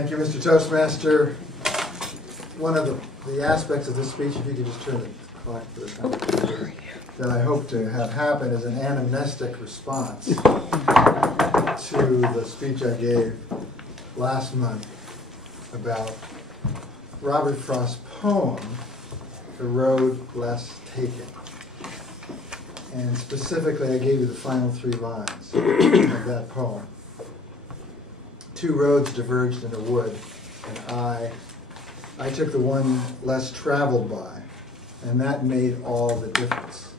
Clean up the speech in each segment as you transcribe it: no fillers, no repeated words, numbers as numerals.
Thank you, Mr. Toastmaster. One of the aspects of this speech, if you could just turn the clock for the time, that I hope to have happen is an anamnestic response to the speech I gave last month about Robert Frost's poem, The Road Less Taken. And specifically, I gave you the final 3 lines of that poem. 2 roads diverged in a wood, and I took the one less traveled by, and that made all the difference.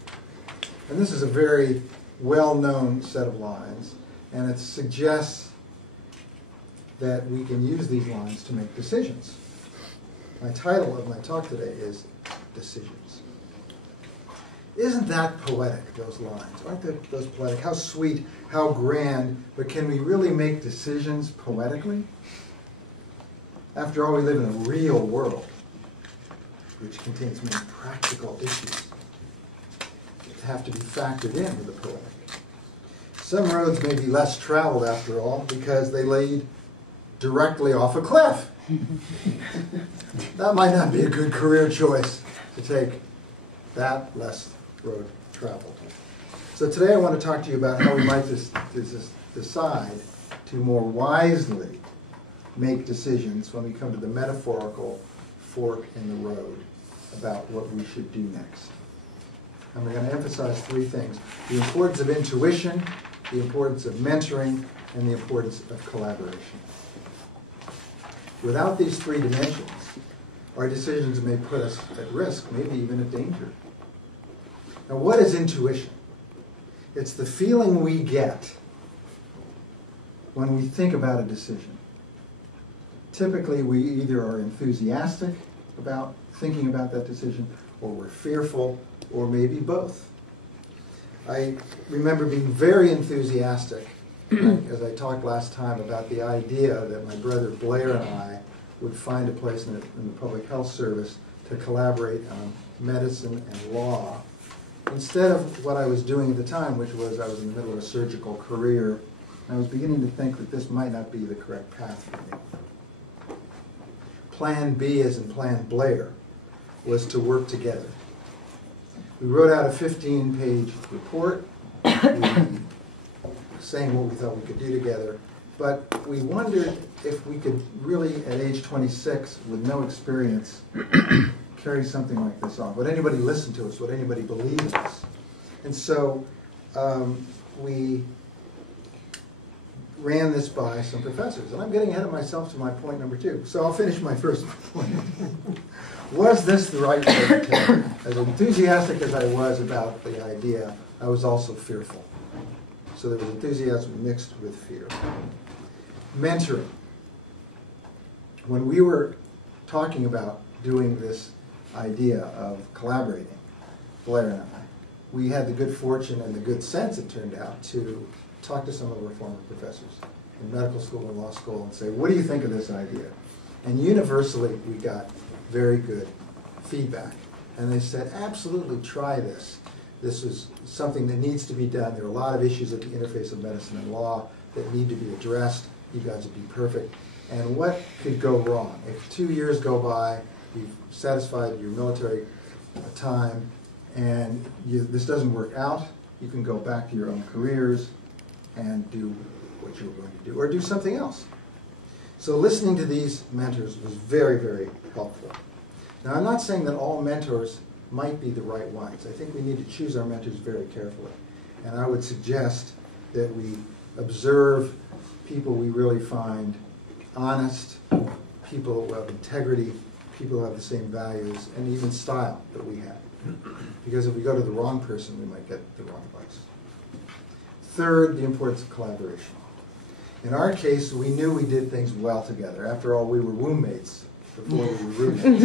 And this is a very well-known set of lines, and it suggests that we can use these lines to make decisions. My title of my talk today is Decisions. Isn't that poetic, those lines? Aren't those poetic? How sweet, how grand, but can we really make decisions poetically? After all, we live in a real world, which contains many practical issues that have to be factored in with the poetic. Some roads may be less traveled, after all, because they lead directly off a cliff. That might not be a good career choice to take that less road traveled. So today I want to talk to you about how we might decide to more wisely make decisions when we come to the metaphorical fork in the road about what we should do next. And we're going to emphasize 3 things: the importance of intuition, the importance of mentoring, and the importance of collaboration. Without these 3 dimensions, our decisions may put us at risk, maybe even at danger. Now, what is intuition? It's the feeling we get when we think about a decision. Typically, we either are enthusiastic about thinking about that decision, or we're fearful, or maybe both. I remember being very enthusiastic, as I talked last time, about the idea that my brother Blair and I would find a place in the public health service to collaborate on medicine and law, instead of what I was doing at the time, which was I was in the middle of a surgical career. I was beginning to think that this might not be the correct path for me. Plan B, as in Plan Blair, was to work together. We wrote out a 15-page report, saying what we thought we could do together, but we wondered if we could really, at age 26, with no experience, carry something like this on. Would anybody listen to us? Would anybody believe in us? And so we ran this by some professors. And I'm getting ahead of myself to my point number 2. So I'll finish my first point. Was this the right way to take? As enthusiastic as I was about the idea, I was also fearful. So there was enthusiasm mixed with fear. Mentoring. When we were talking about doing this idea of collaborating, Blair and I, we had the good fortune and the good sense, it turned out, to talk to some of our former professors in medical school and law school and say, what do you think of this idea? And universally, we got very good feedback. And they said, absolutely try this. This is something that needs to be done. There are a lot of issues at the interface of medicine and law that need to be addressed. You guys would be perfect. And what could go wrong? If 2 years go by, you've satisfied your military time, and this doesn't work out, you can go back to your own careers and do what you were going to do, or do something else. So listening to these mentors was very, very helpful. Now, I'm not saying that all mentors might be the right ones. I think we need to choose our mentors very carefully. And I would suggest that we observe people we really find honest, people who have integrity, people who have the same values, and even style that we have. Because if we go to the wrong person, we might get the wrong advice. Third, the importance of collaboration. In our case, we knew we did things well together. After all, we were roommates before we were roommates.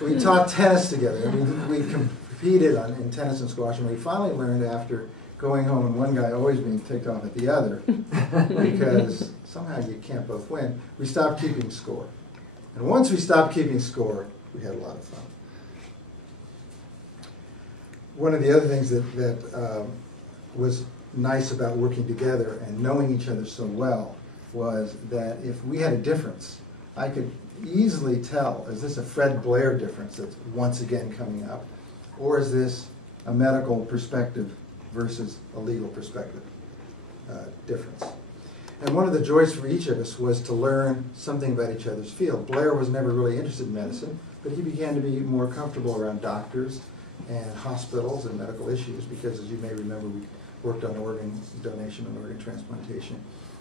We taught tennis together, and we competed in tennis and squash, and we finally learned, after going home and one guy always being ticked off at the other, because somehow you can't both win, we stopped keeping score. And once we stopped keeping score, we had a lot of fun. One of the other things that was nice about working together and knowing each other so well was that if we had a difference, I could easily tell, is this a Fred Blair difference that's once again coming up, or is this a medical perspective versus a legal perspective difference? And one of the joys for each of us was to learn something about each other's field. Blair was never really interested in medicine, but he began to be more comfortable around doctors and hospitals and medical issues because, as you may remember, we worked on organ donation and organ transplantation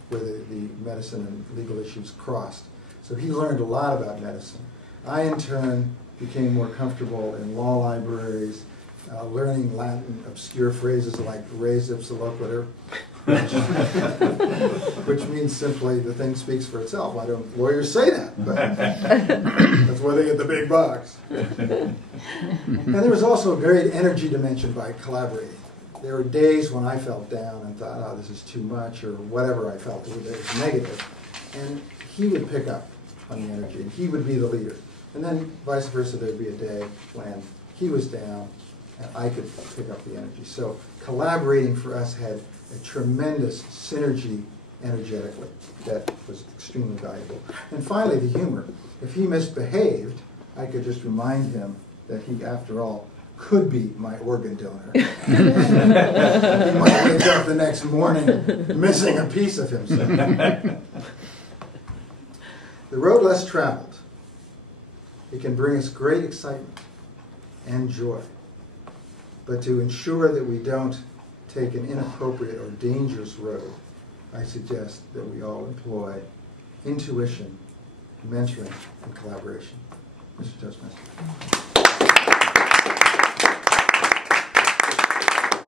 where the medicine and legal issues crossed. So he learned a lot about medicine. I, in turn, became more comfortable in law libraries, learning Latin obscure phrases like res ipsa loquitur, which means simply the thing speaks for itself. Why don't lawyers say that? But that's why they get the big bucks. And there was also a great energy dimension by collaborating. There were days when I felt down and thought, oh, this is too much, or whatever I felt that was negative. And he would pick up on the energy, and he would be the leader. And then vice versa, there'd be a day when he was down, and I could pick up the energy. So collaborating for us had a tremendous synergy energetically that was extremely valuable. And finally, the humor. If he misbehaved, I could just remind him that he, after all, could be my organ donor. He might wake up the next morning missing a piece of himself. The road less traveled, it can bring us great excitement and joy. But to ensure that we don't take an inappropriate or dangerous road, I suggest that we all employ intuition, mentoring, and collaboration. Mr. Toastmaster.